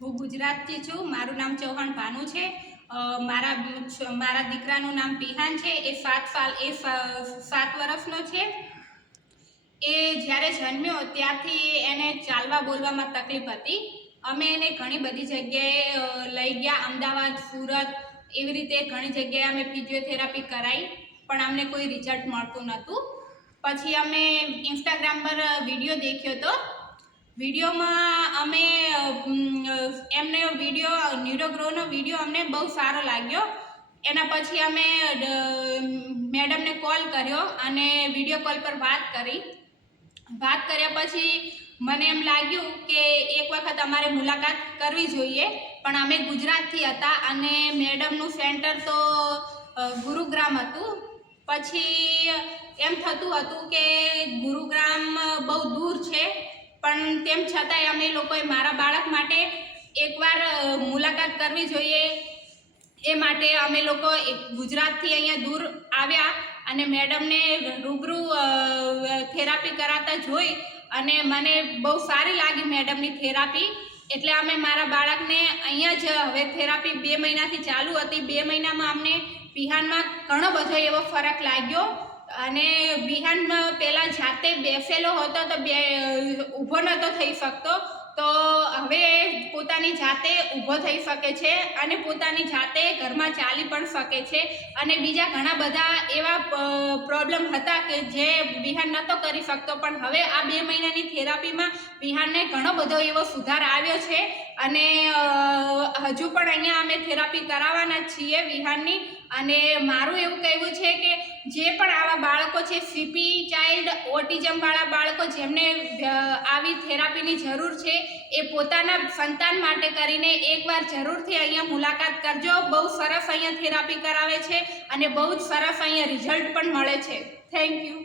હું ગુજરાતથી છું। મારું નામ ચૌહાણ ભાનુ છે। મારા દીકરાનું નામ પિહાન છે। એ 7 વર્ષનો છે। એ જ્યારે જન્મ્યો ત્યારથી એને ચાલવા બોલવામાં તકલીફ હતી। અમે એને ઘણી બધી જગ્યાએ લઈ ગયા, અમદાવાદ, સુરત, એવી રીતે ઘણી જગ્યાએ અમે ફિઝિયોથેરાપી કરાવી, પણ અમને કોઈ રિઝલ્ટ મળતું નહોતું। પછી અમે ઇન્સ્ટાગ્રામ પર વિડીયો દેખ્યો હતો। વિડીયોમાં અમે એમને ન્યુરોગ્રોનો વિડીયો અમને બહુ સારો લાગ્યો। એના પછી અમે મેડમને કોલ કર્યો અને વિડીયો કોલ પર વાત કર્યા પછી મને એમ લાગ્યું કે એક વખત અમારે મુલાકાત કરવી જોઈએ, પણ અમે ગુજરાતથી હતા અને મેડમનું સેન્ટર તો ગુરુગ્રામ હતું। પછી એમ થતું હતું કે ગુરુગ્રામ બહુ દૂર છે, પણ તેમ છતાંય અમે લોકોએ મારા બાળક માટે એકવાર મુલાકાત કરવી જોઈએ, એ માટે અમે લોકો ગુજરાતથી અહીંયા દૂર આવ્યા અને મેડમને રૂબરૂ થેરાપી કરાતા જોઈ અને મને બહુ સારી લાગી મેડમની થેરાપી। એટલે અમે મારા બાળકને અહીંયા જ હવે થેરાપી 2 મહિનાથી ચાલુ હતી। 2 મહિનામાં અમને પિહાનમાં ઘણો બધો એવો ફરક લાગ્યો અને પિહાન પહેલાં જાતે બેસેલો હતો તો ઊભો નહોતો થઈ શકતો, તો હવે પોતાની જાતે ઊભો થઈ શકે છે અને પોતાની જાતે ઘરમાં ચાલી પણ શકે છે। અને બીજા ઘણા બધા એવા પ્રોબ્લેમ હતા કે જે વિહાન નહોતો કરી શકતો, પણ હવે આ 2 મહિનાની થેરાપીમાં વિહાનને ઘણો બધો એવો સુધાર આવ્યો છે અને હજુ પણ અહીંયા અમે થેરાપી કરાવવાના છીએ વિહાનની। અને મારું એવું કહેવું છે કે જે પણ આવા બાળકો છે, સીપી ચાઇલ્ડ, ઓટિઝમવાળા બાળકો જેમને આવી થેરાપીની જરૂર છે, એ પોતાના સંતાન માટે કરીને એકવાર જરૂરથી અહીંયા મુલાકાત કરજો। બહુ સરસ અહીંયા થેરાપી કરાવે છે અને બહુ જ સરસ અહીંયા રિઝલ્ટ પણ મળે છે। Thank you.